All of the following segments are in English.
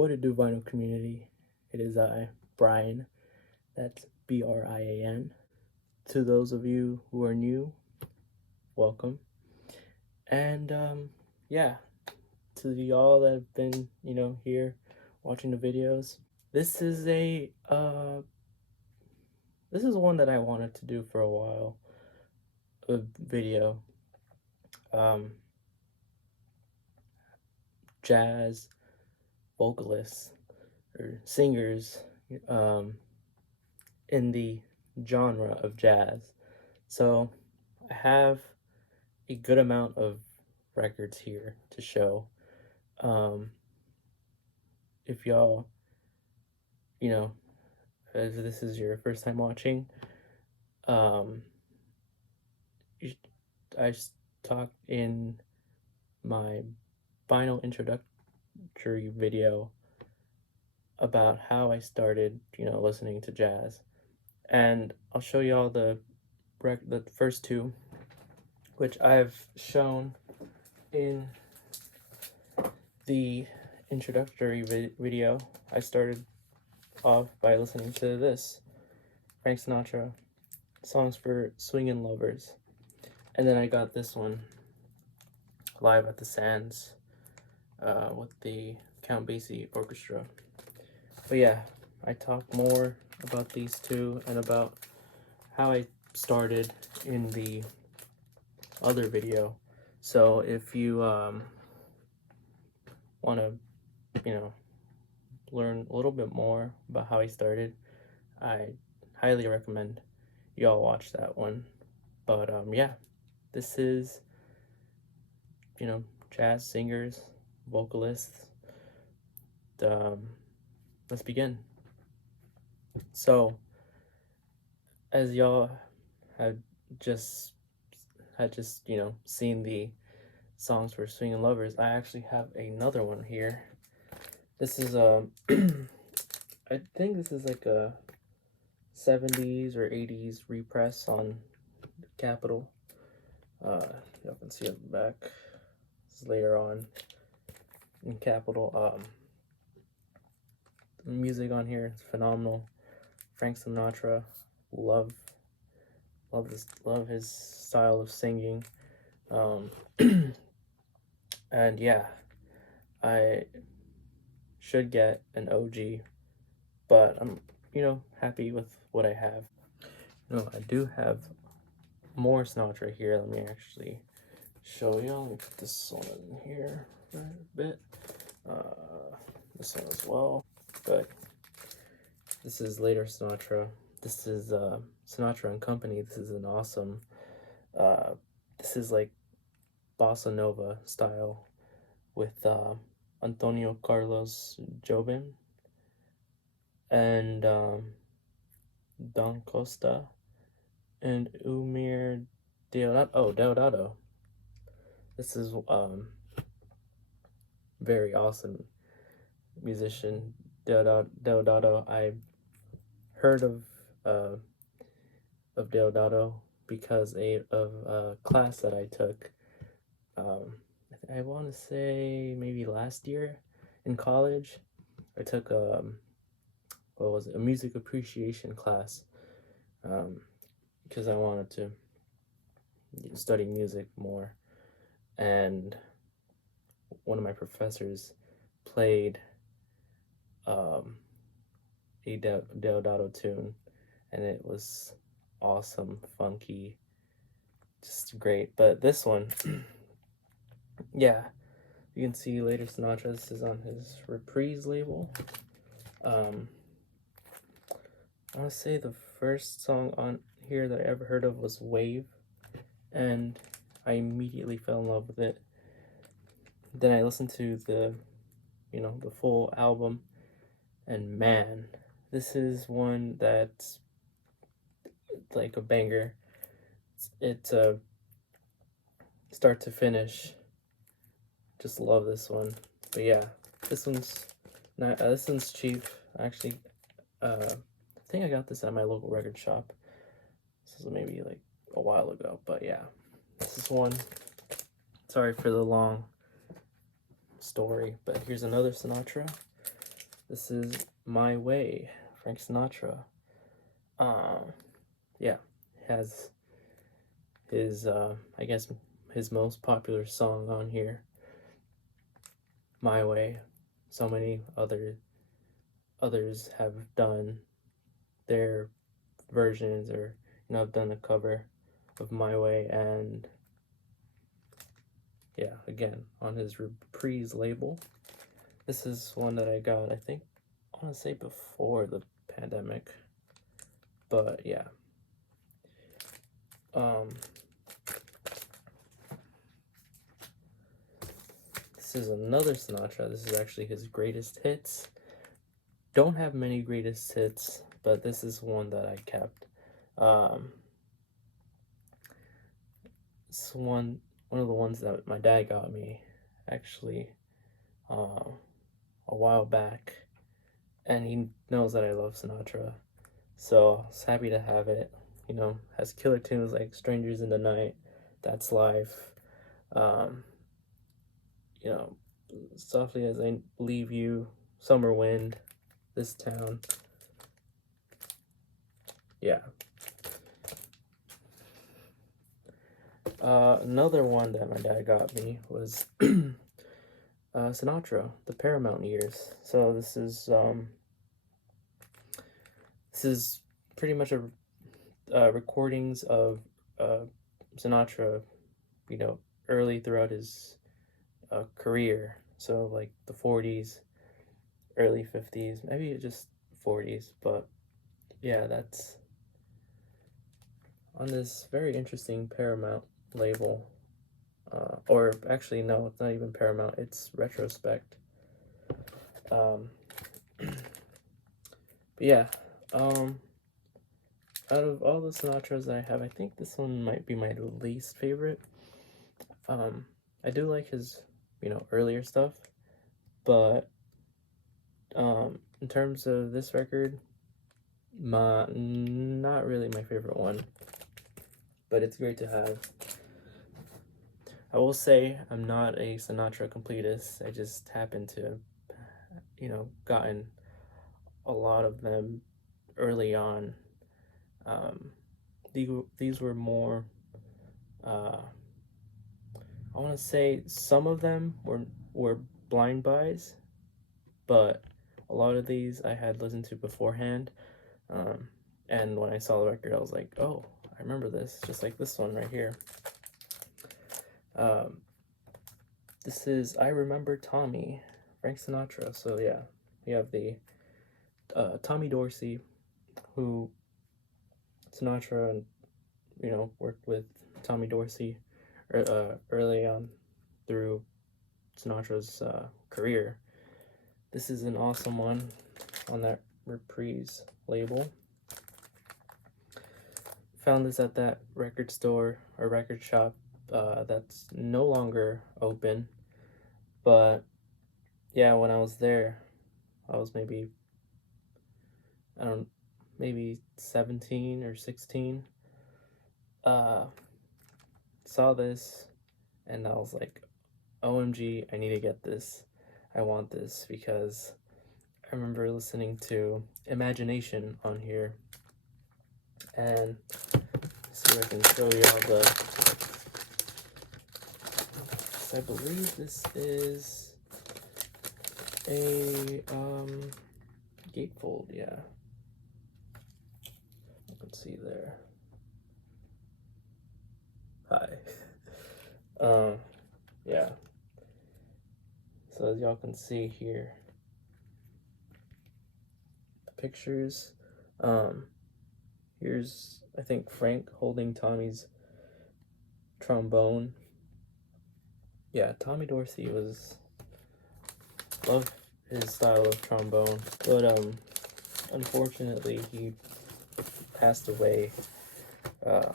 What it do, vinyl community? It is I, Brian. That's Brian. To those of you who are new, welcome. And yeah, to y'all that have been, here watching the videos. This is this is one that I wanted to do for a while. A video. Jazz vocalists or singers in the genre of jazz. So I have a good amount of records here to show. If y'all, if this is your first time watching, I talked in my final introductory video about how I started, listening to jazz. And I'll show y'all the first two, which I've shown in the introductory video. I started off by listening to this, Frank Sinatra, Songs for Swingin' Lovers. And then I got this one, Live at the Sands, with the Count Basie Orchestra. But yeah, I talk more about these two and about how I started in the other video. So if you want to, learn a little bit more about how I started, I highly recommend y'all watch that one. But yeah, this is, jazz singers, vocalists. Let's begin. So, as y'all had just seen the Songs for Swingin' Lovers, I actually have another one here. This is I think this is like a 70s or 80s repress on Capitol. Y'all can see it back. This is later on in Capitol. The music on here is phenomenal. Frank Sinatra, love his style of singing. And yeah, I should get an OG, but I'm happy with what I have. I do have more Sinatra here. Let me actually show you. Let me put this one in here for a bit. This one as well. But this is later Sinatra. This is Sinatra and Company. This is an awesome, this is like bossa nova style with Antonio Carlos Jobim and Don Costa and Umir Deodato. This is very awesome musician. Deodato. I heard of Deodato because of a class that I took. I want to say maybe last year in college. I took a music appreciation class because I wanted to study music more, and one of my professors played a Deodato tune, and it was awesome, funky, just great. But this one, yeah, you can see later Sinatra. This is on his Reprise label. I want to say the first song on here that I ever heard of was Wave, and I immediately fell in love with it. Then I listened to the full album, and man, this is one that's like a banger. It's start to finish. Just love this one. But yeah, this one's cheap. Actually, I think I got this at my local record shop. This is maybe like a while ago, but yeah, this is one. Sorry for the long story, but here's another Sinatra. This is My Way, Frank Sinatra. Yeah, has his, I guess, his most popular song on here, My Way. So many others have done their versions, or I've done a cover of My Way, and yeah, again, on his Reprise label. This is one that I got, I think, I want to say before the pandemic, but yeah. This is another Sinatra. This is actually his greatest hits. Don't have many greatest hits, but this is one that I kept. It's one of the ones that my dad got me, actually, a while back, and he knows that I love Sinatra, so I was happy to have it. Has killer tunes like Strangers in the Night, That's Life, Softly as I Leave You, Summer Wind, This Town. Yeah. Another one that my dad got me was Sinatra, The Paramount Years. So this is pretty much a recordings of Sinatra, early throughout his career. So like the 40s, early 50s, maybe just 40s, but yeah, that's on this very interesting Paramount label. Or actually, no, it's not even Paramount, it's Retrospect. But yeah, out of all the Sinatras that I have, I think this one might be my least favorite. I do like his, earlier stuff, but in terms of this record, not really my favorite one, but it's great to have. I will say I'm not a Sinatra completist. I just happen to, gotten a lot of them early on. These were more, I want to say some of them were blind buys, but a lot of these I had listened to beforehand. And when I saw the record, I was like, oh, I remember this, just like this one right here. This is I Remember Tommy, Frank Sinatra. So yeah, we have the Tommy Dorsey, who Sinatra, worked with Tommy Dorsey early on through Sinatra's career. This is an awesome one on that Reprise label. Found this at that record store or record shop that's no longer open, but yeah, when I was there, I was maybe 17 or 16. Saw this and I was like, OMG, I need to get this. I want this, because I remember listening to Imagination on here, and see if I can show you all I believe this is a gatefold, yeah. You can see there. Hi. Yeah. So as y'all can see here, the pictures. Here's, I think, Frank holding Tommy's trombone. Yeah, Tommy Dorsey loved his style of trombone, but unfortunately he passed away. I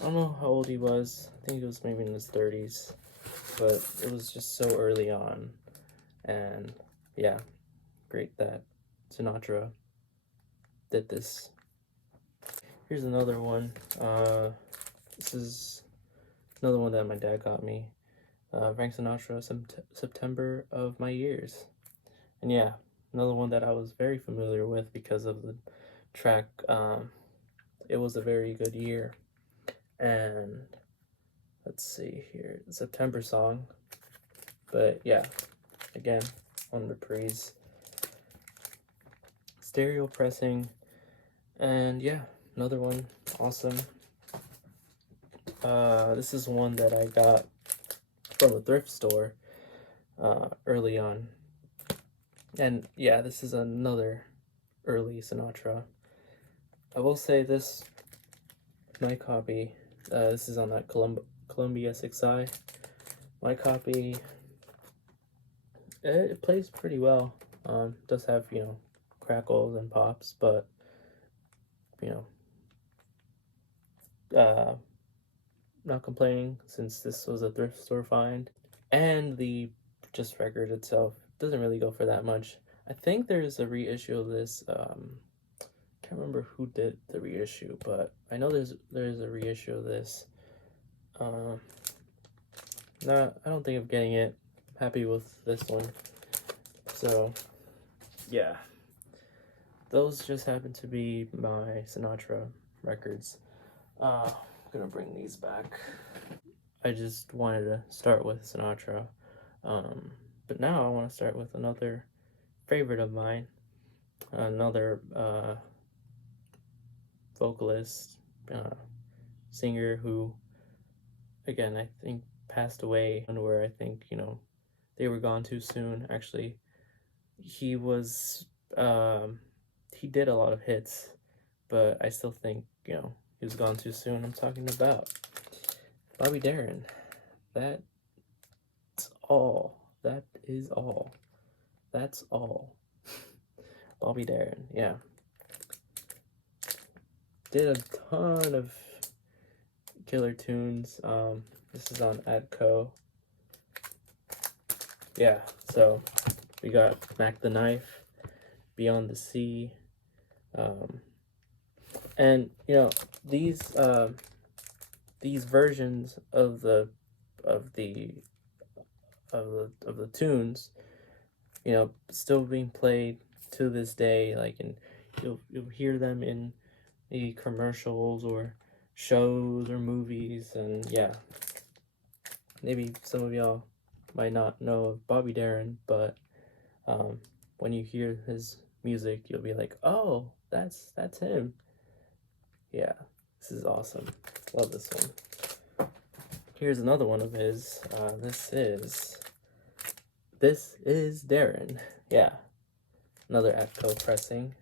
don't know how old he was. I think he was maybe in his 30s, but it was just so early on, and yeah, great that Sinatra did this. Here's another one. This is another one that my dad got me. Frank Sinatra, September of My Years. And yeah, another one that I was very familiar with because of the track. It was a very good year. And let's see here, September song. But yeah, again, on reprise. Stereo pressing. And yeah, another one, awesome. This is one that I got from a thrift store early on. And yeah, this is another early Sinatra. I will say this, my copy, this is on that Columbia 6i. My copy, it plays pretty well. Does have, crackles and pops, but, not complaining since this was a thrift store find. And the just record itself doesn't really go for that much. I think there's a reissue of this. Can't remember who did the reissue, but I know there's a reissue of this. I don't think of getting it. Happy with this one. So yeah, those just happen to be my Sinatra records. I'm gonna bring these back. I just wanted to start with Sinatra, but now I want to start with another favorite of mine, another vocalist, singer who, again, I think passed away, and where I think, they were gone too soon. Actually, he was, he did a lot of hits, but I still think, he was gone too soon. I'm talking about Bobby Darin. That's all. That is all. That's all. Bobby Darin, yeah. Did a ton of killer tunes. This is on Atco. Yeah, so we got Mac the Knife, Beyond the Sea, and these versions of the tunes, still being played to this day. Like, and you'll hear them in the commercials or shows or movies. And yeah, maybe some of y'all might not know of Bobby Darin, but when you hear his music, you'll be like, oh, that's him. Yeah, this is awesome. Love this one. Here's another one of his. This is Darin. Yeah, another Atco pressing.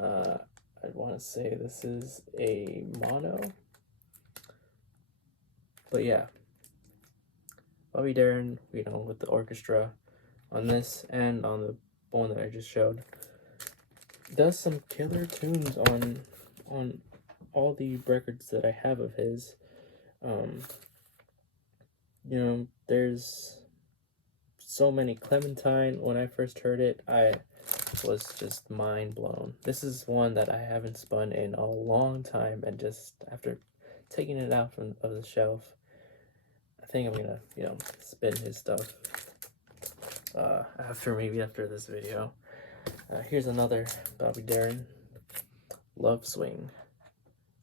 I'd want to say this is a mono. But yeah, Bobby Darin, with the orchestra on this and on the one that I just showed, does some killer tunes on all the records that I have of his. There's so many. Clementine, when I first heard it, I was just mind blown. This is one that I haven't spun in a long time, and just after taking it out of the shelf, I think I'm gonna, spin his stuff after this video. Here's another Bobby Darin, Love Swing.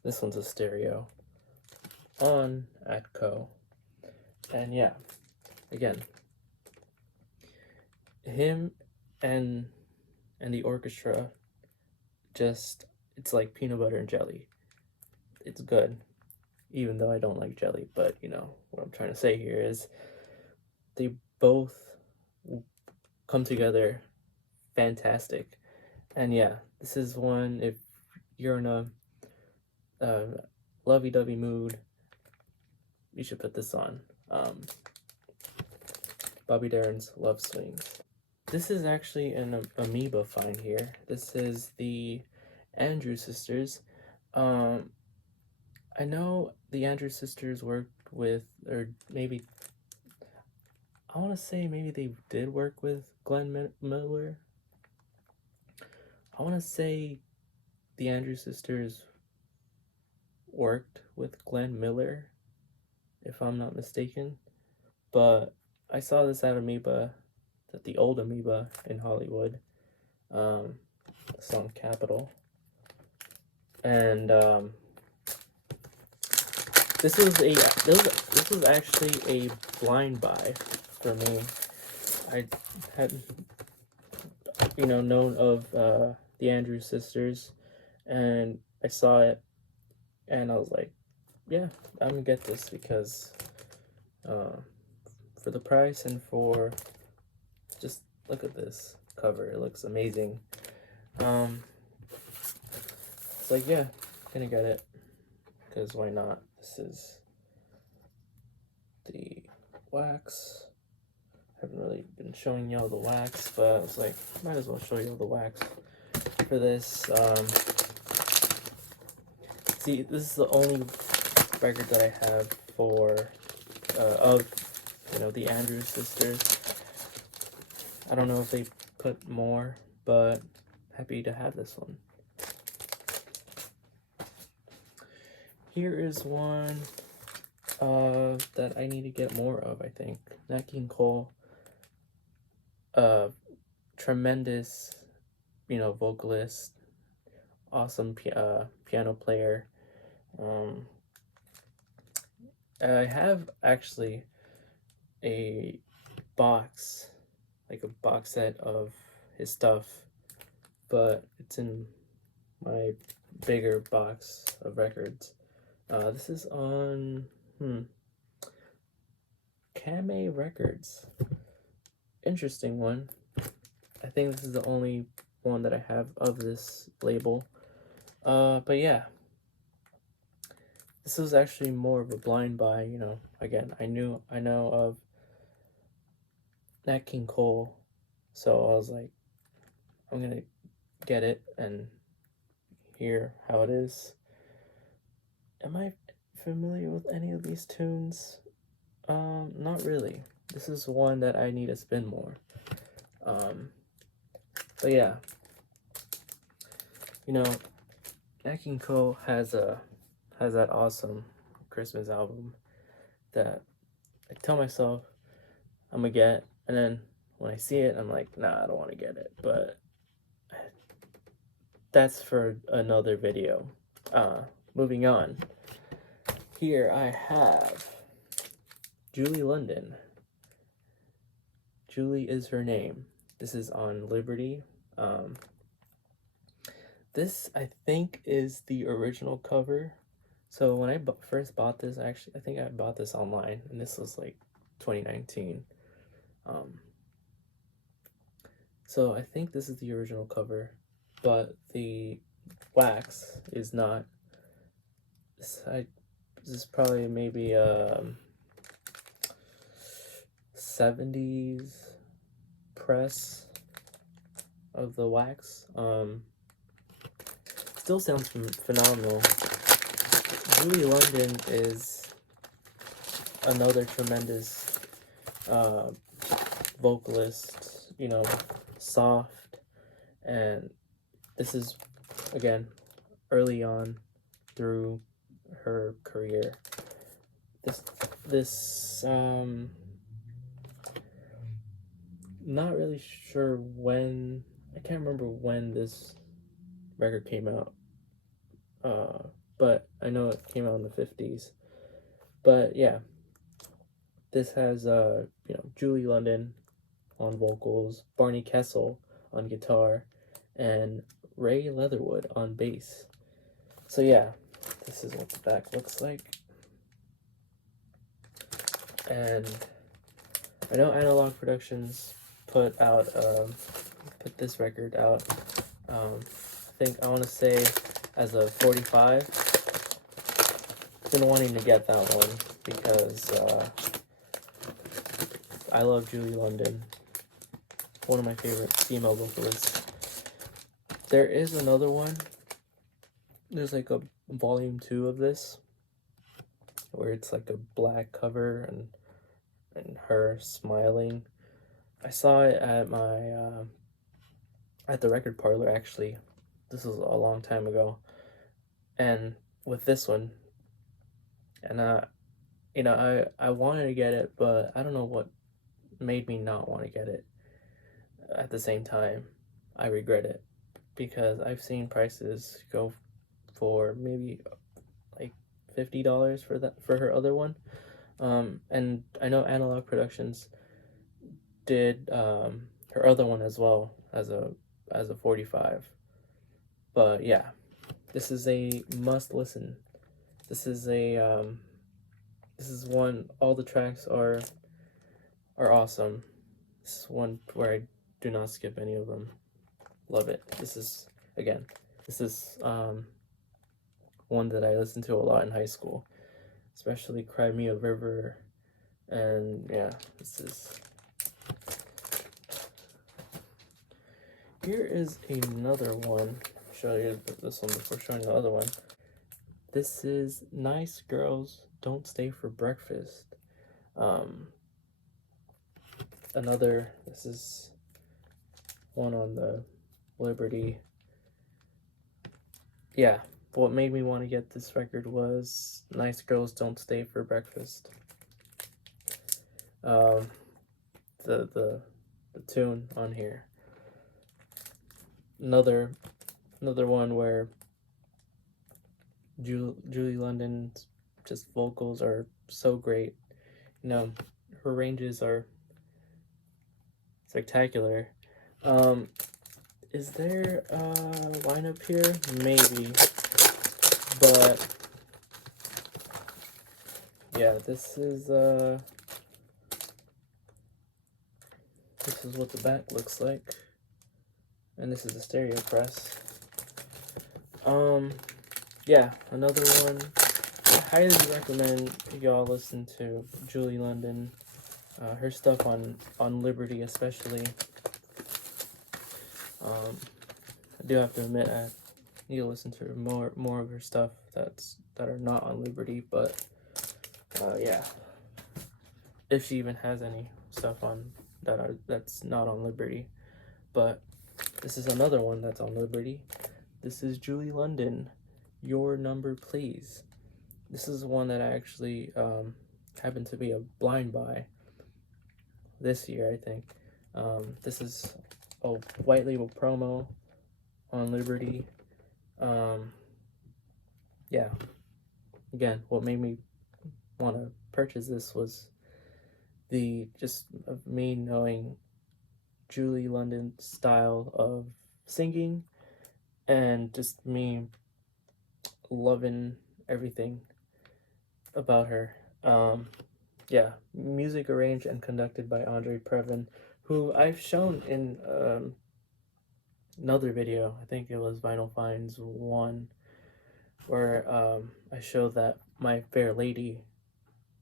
This one's a stereo on Atco. And yeah, again, him and the orchestra, just, it's like peanut butter and jelly. It's good, even though I don't like jelly. But what I'm trying to say here is they both come together fantastic. And yeah, this is one, if you're in a lovey-dovey mood, you should put this on. Bobby Darin's Love Swing. This is actually an amoeba find here. This is the Andrews Sisters. I know the Andrews Sisters worked with, or maybe, I want to say maybe they did work with Glenn Miller. I want to say the Andrews Sisters worked with Glenn Miller, if I'm not mistaken. but I saw this at the old Amoeba in Hollywood, it's on Capitol, and this was actually a blind buy for me. I had known of the Andrews Sisters, and I saw it, and I was like, yeah, I'm gonna get this because for the price and for just look at this cover, it looks amazing. It's like, yeah, gonna get it because why not? This is the wax. I haven't really been showing y'all the wax, but I was like, might as well show y'all the wax for this. See, this is the only record that I have for of the Andrews Sisters. I don't know if they put more, but happy to have this one. Here is one that I need to get more of, I think. Nat King Cole, tremendous, vocalist, awesome piano player. I have actually a box, like a box set of his stuff, but it's in my bigger box of records. This is on Kame Records. Interesting one. I think this is the only one that I have of this label. But yeah, this was actually more of a blind buy. Again, I know of Nat King Cole, so I was like, I'm gonna get it and hear how it is. Am I familiar with any of these tunes? Not really. This is one that I need to spin more. But yeah, Nat King Cole has that awesome Christmas album that I tell myself I'm gonna get, and then when I see it, I'm like, nah, I don't want to get it. But that's for another video. Moving on. Here I have Julie London. Julie is her name. This is on Liberty. This, I think, is the original cover. So when I first bought this, I think I bought this online, and this was like 2019. So I think this is the original cover, but the wax is not. This is probably maybe 70s press of the wax. Still sounds phenomenal. Julie London is another tremendous vocalist, soft, and this is, again, early on through her career. This not really sure when, I can't remember when this record came out, but I know it came out in the 50s. But yeah, this has Julie London on vocals, Barney Kessel on guitar, and Ray Leatherwood on bass. So yeah, this is what the back looks like. And I know Analog Productions put this record out. I want to say as a 45. Been wanting to get that one because I love Julie London, one of my favorite female vocalists. There is another one. There's like a volume 2 of this, where it's like a black cover and her smiling. I saw it at my at the record parlor, actually. This was a long time ago. And with this one, and you know, I wanted to get it, but I don't know what made me not want to get it. At the same time, I regret it because I've seen prices go for maybe like $50 for that for her other one. And I know Analog Productions did her other one as well as a 45. But yeah, this is a must listen. This is a this is one, all the tracks are awesome. This is one where I do not skip any of them. Love it. This is one that I listened to a lot in high school, especially Cry Me a River, and yeah, here is another one. I'll show you this one before showing the other one. This is Nice Girls Don't Stay for Breakfast. This is one on the Liberty. Yeah, what made me want to get this record was Nice Girls Don't Stay for Breakfast. The tune on here. Another one where Julie London's just vocals are so great. You know, her ranges are spectacular. Is there a lineup here? Maybe. But yeah, this is what the back looks like. And this is the stereo press. Yeah, another one. I highly recommend y'all listen to Julie London. Her stuff on Liberty especially. I do have to admit I need to listen to more of her stuff that are not on Liberty, but yeah, if she even has any stuff on that's not on Liberty. But this is another one that's on Liberty. This is Julie London, Your Number Please. This is one that I actually happened to be a blind buy this year, I think. This is a white label promo on Liberty. Yeah, again, what made me want to purchase this was the just of me knowing Julie London's style of singing and just me loving everything about her. Yeah, music arranged and conducted by Andre Previn, who I've shown in another video. I think it was Vinyl Finds 1, where I showed that My Fair Lady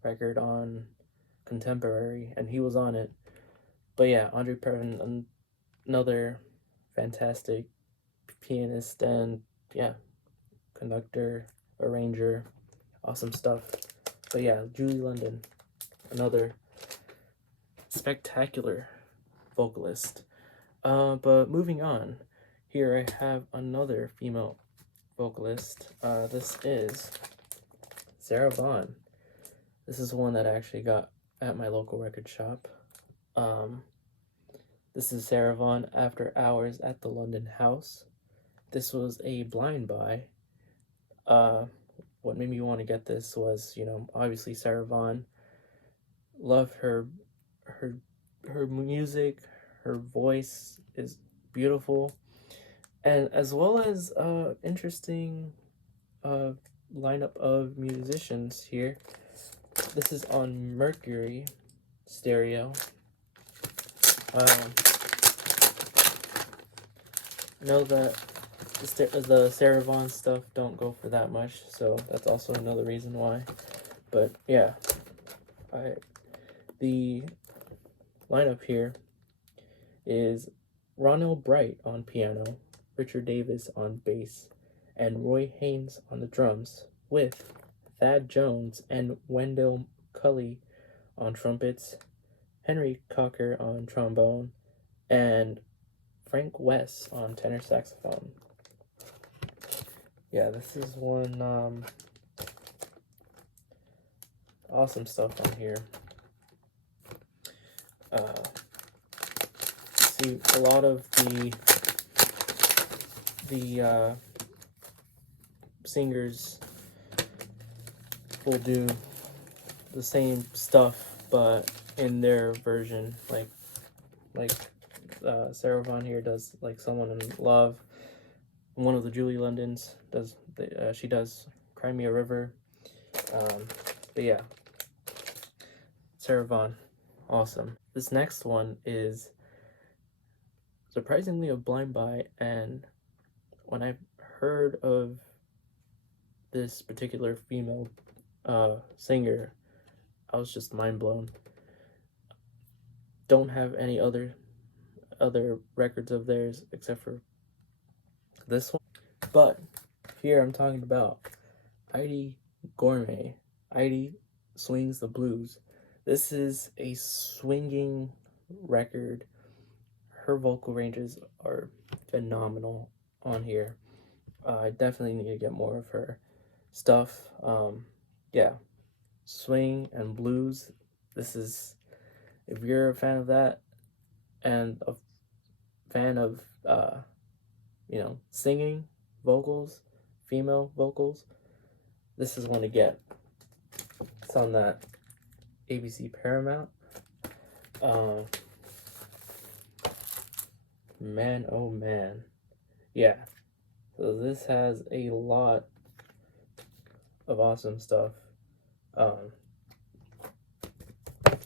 record on Contemporary, and he was on it. But yeah, Andre Previn, another fantastic pianist and yeah, conductor, arranger, awesome stuff. But yeah, Julie London, another spectacular vocalist. But moving on, here I have another female vocalist. This is Sarah Vaughan. This is one that I actually got at my local record shop. This is Sarah Vaughan, After Hours at the London House. This was a blind buy. What made me want to get this was, you know, obviously Sarah Vaughan. Love her music. Her voice is beautiful, and as well as interesting lineup of musicians here. This is on Mercury Stereo. Know that the Sarah Vaughan stuff don't go for that much, so that's also another reason why. But yeah, the lineup here is Ronald Bright on piano, Richard Davis on bass, and Roy Haynes on the drums, with Thad Jones and Wendell Cully on trumpets, Henry Cocker on trombone, and Frank West on tenor saxophone. Yeah, this is one awesome stuff on here. See, a lot of the singers will do the same stuff, but in their version, like Sarah Vaughan here does like Someone in Love. One of the Julie Londons does she does Cry Me a River. But yeah, Sarah Vaughan, awesome. This next one is surprisingly a blind buy, and when I heard of this particular female singer, I was just mind blown. Don't have any other records of theirs except for this one. But here I'm talking about Heidi Gourmet. Heidi Swings the Blues. This is a swinging record. Her vocal ranges are phenomenal on here. I definitely need to get more of her stuff. Yeah, swing and blues. This is, if you're a fan of that and a fan of singing vocals, female vocals, this is one to get. It's on that ABC Paramount. Man, oh man. Yeah. So this has a lot of awesome stuff.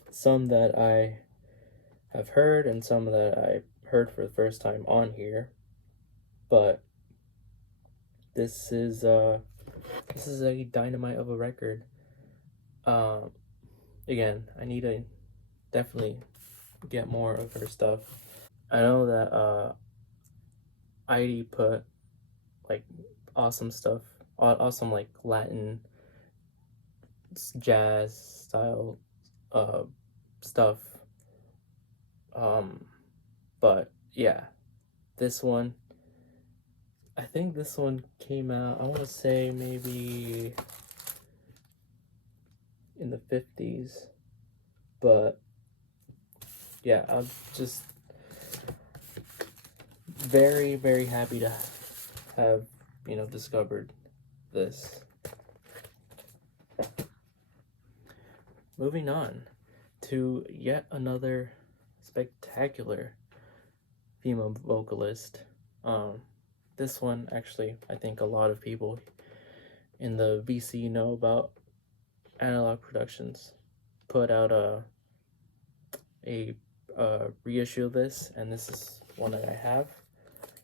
Some that I have heard and some that I heard for the first time on here. But this is a dynamite of a record. Again, I need to definitely get more of her stuff. I know that Heidi put like awesome stuff, awesome like Latin jazz style stuff. But yeah, this one, I think this one came out, I want to say maybe in the 50s. But yeah, I'm just very, very happy to have, discovered this. Moving on to yet another spectacular female vocalist. This one, actually, I think a lot of people in the VC know about. Analog Productions put out a reissue of this, and this is one that I have.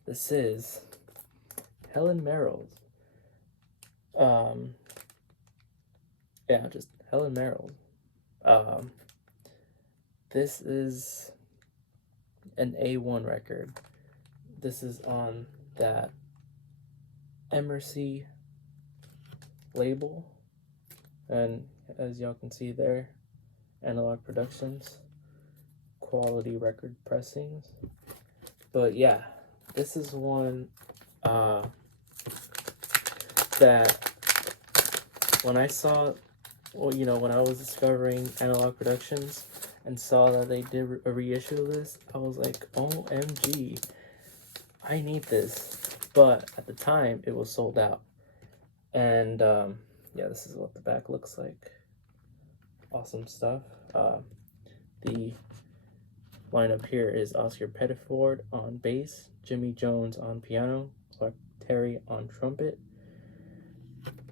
This is Helen Merrill. Yeah, just Helen Merrill. This is an A1 record. This is on that Emercy label, and as y'all can see there, Analog Productions, quality record pressings. But yeah, this is one that when I saw, when I was discovering Analog Productions and saw that they did a reissue of this, I was like, OMG, I need this. But at the time, it was sold out. And yeah, this is what the back looks like. Awesome stuff. The lineup here is Oscar Pettiford on bass, Jimmy Jones on piano, Clark Terry on trumpet,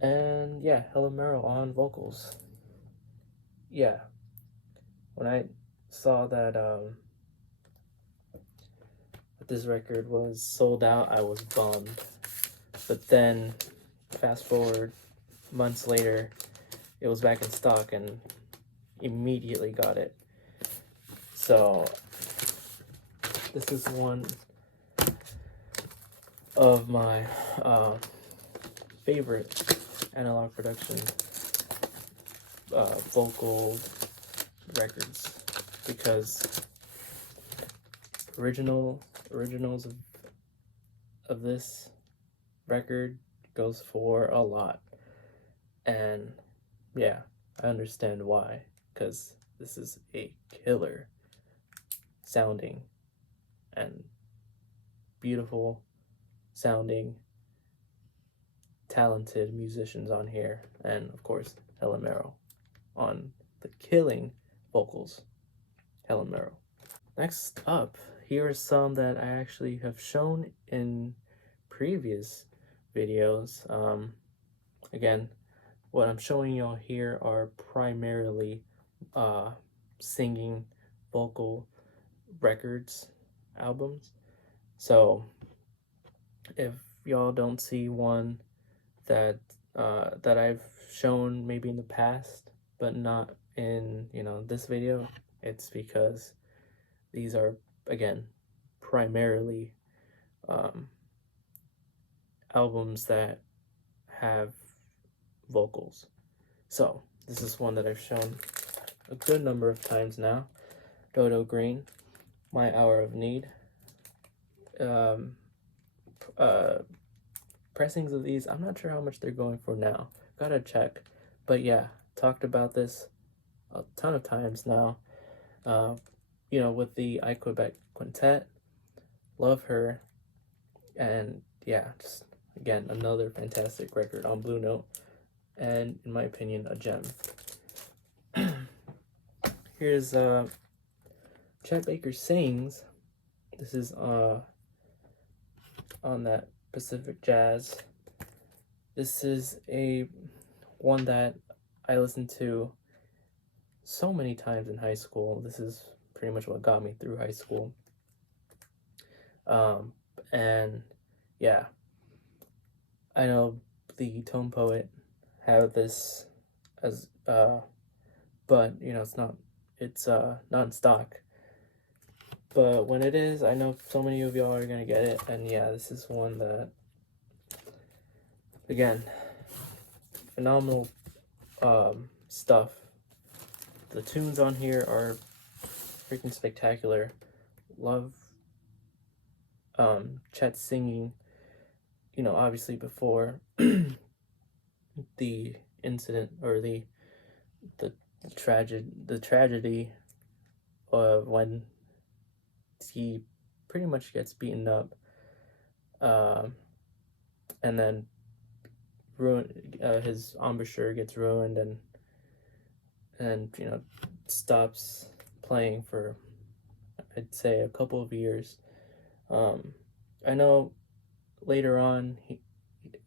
and yeah, Helen Merrill on vocals. Yeah, when I saw that this record was sold out, I was bummed. But then, fast forward months later, it was back in stock and immediately got it. So this is one of my favorite Analog Production vocal records, because originals of this record goes for a lot. And yeah, I understand why, because this is a killer sounding and beautiful sounding talented musicians on here, and of course Helen Merrill on the killing vocals. Helen Merrill. Next up, here are some that I actually have shown in previous videos. Again, what I'm showing y'all here are primarily singing vocal records, albums. So if y'all don't see one that that I've shown maybe in the past but not in this video, it's because these are, again, primarily albums that have vocals. So this is one that I've shown a good number of times now. Dodo Green, My Hour of Need. Pressings of these, I'm not sure how much they're going for now. Gotta check. But yeah, talked about this a ton of times now. With the I Quebec Quintet. Love her. And yeah, just again, another fantastic record on Blue Note. And in my opinion, a gem. Here's Chet Baker Sings. This is on that Pacific Jazz. This is one that I listened to so many times in high school. This is pretty much what got me through high school. And yeah, I know the Tone Poet have this as but it's not in stock. But when it is, I know so many of y'all are gonna get it, and yeah, this is one that, again, phenomenal stuff. The tunes on here are freaking spectacular. Love Chet singing, obviously before the incident or the tragedy of when he pretty much gets beaten up, and then his embouchure gets ruined, and stops playing for, I'd say, a couple of years. I know later on,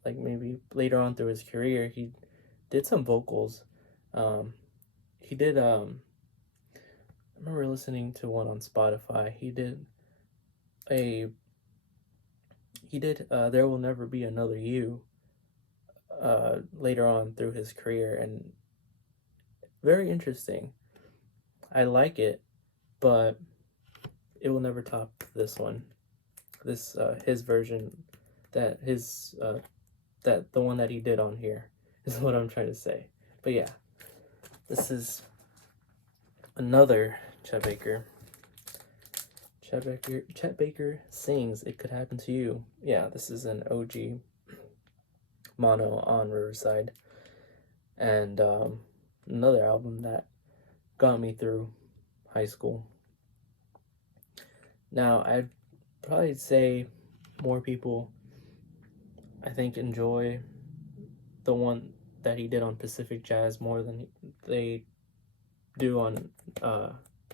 maybe later on through his career, he did some vocals. He did I remember listening to one on Spotify. He did There Will Never Be Another You later on through his career, and very interesting. I like it, but it will never top this one. This his version, the one that he did on here is what I'm trying to say. But yeah, this is another Chet Baker. Chet Baker Sings It Could Happen to You. Yeah, this is an OG mono on Riverside, and another album that got me through high school. Now, I'd probably say more people, I think, enjoy the one that he did on Pacific Jazz more than they do on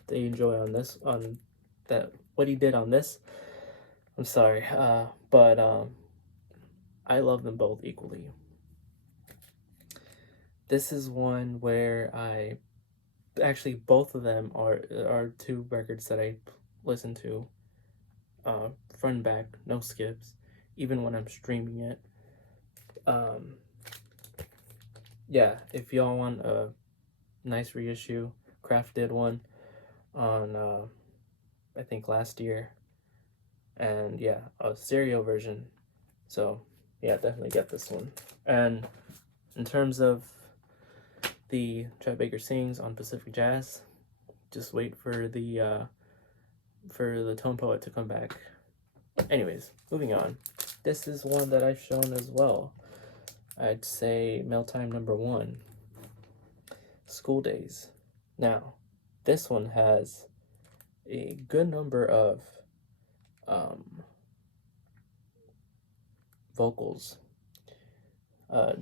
they enjoy on this, on that what he did on this. I'm sorry, but I love them both equally. This is one where actually both of them are two records that I listen to front and back, no skips, even when I'm streaming it. Yeah, if y'all want a nice reissue, Kraft did one on I think last year, and yeah, a stereo version. So yeah, definitely get this one. And in terms of the Chet Baker Sings on Pacific Jazz, just wait for the Tone Poet to come back. Anyways, moving on. This is one that I've shown as well. I'd say Mail Time #1. School Days. Now, this one has a good number of vocals.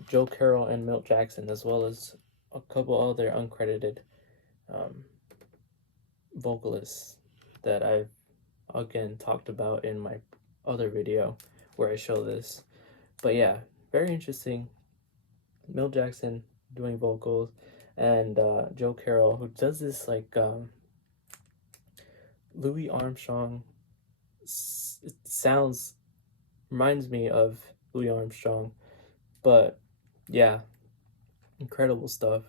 Joe Carroll and Milt Jackson, as well as a couple other uncredited vocalists that I've again talked about in my other video where I show this. But yeah, very interesting. Milt Jackson doing vocals, and Joe Carroll, who does this like Louis Armstrong. It reminds me of Louis Armstrong, but yeah, incredible stuff,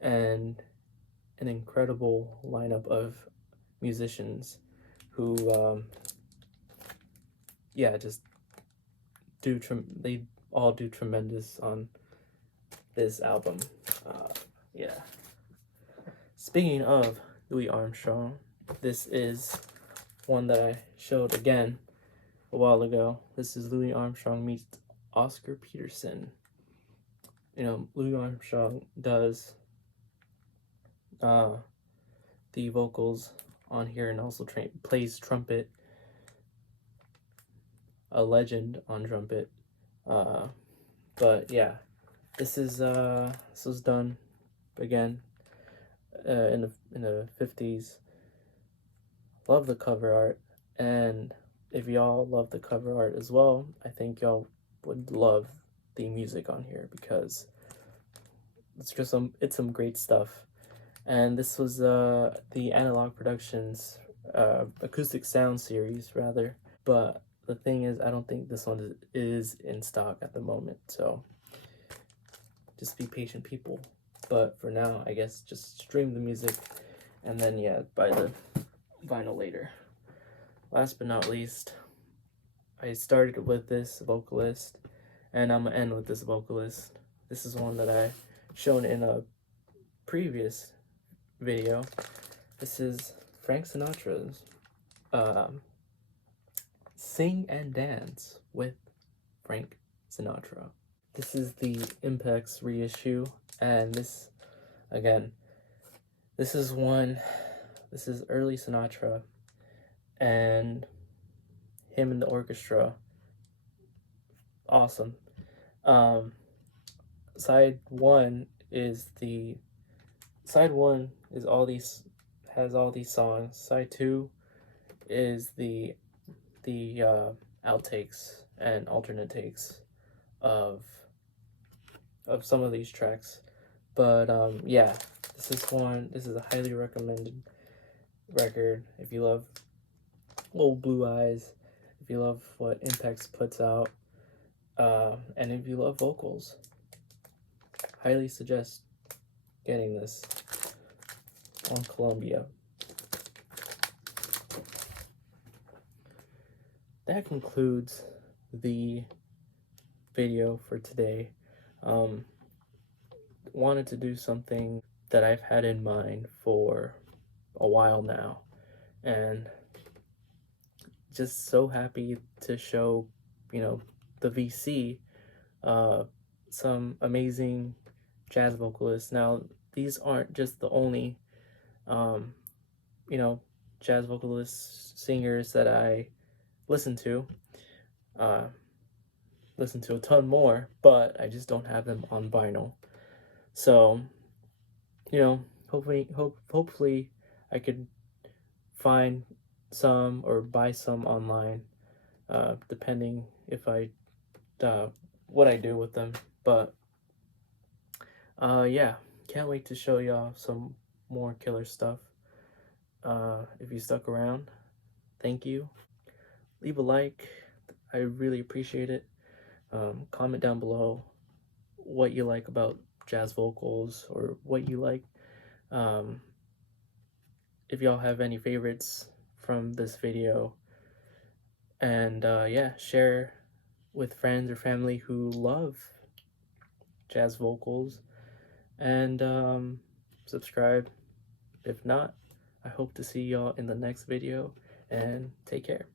and an incredible lineup of musicians who yeah, just they all do tremendous on this album. Yeah. Speaking of Louis Armstrong, this is one that I showed again a while ago. This is Louis Armstrong meets Oscar Peterson. You know, Louis Armstrong does the vocals on here and also plays trumpet. A legend on trumpet. But yeah, this was done again in the 50s. Love the cover art, and if y'all love the cover art as well, I think y'all would love the music on here, because it's just some great stuff. And this was the Analog Productions acoustic sound series rather, but the thing is, I don't think this one is in stock at the moment, so just be patient, people. But for now, I guess just stream the music, and then yeah, buy the vinyl later. Last but not least, I started with this vocalist, and I'm gonna end with this vocalist. This is one that I shown in a previous video. This is Frank Sinatra's Sing and Dance with Frank Sinatra. This is the Impex reissue, and this is early Sinatra and him in the orchestra. Awesome. Side one is has all these songs. Side two is the outtakes and alternate takes of some of these tracks. But yeah, this is a highly recommended record if you love Old Blue Eyes, if you love what Impex puts out, and if you love vocals. Highly suggest getting this on Columbia. That concludes the video for today. Wanted to do something that I've had in mind for a while now, and just so happy to show, the VC some amazing jazz vocalists. Now, these aren't just the only jazz vocalists, singers that I listen to a ton more, but I just don't have them on vinyl. So, hopefully I could find some or buy some online, depending if what I do with them. But yeah, can't wait to show y'all some more killer stuff. If you stuck around, thank you. Leave a like, I really appreciate it. Comment down below what you like about jazz vocals, or what you like. If y'all have any favorites from this video, and yeah, share with friends or family who love jazz vocals, and subscribe if not. I hope to see y'all in the next video, and take care.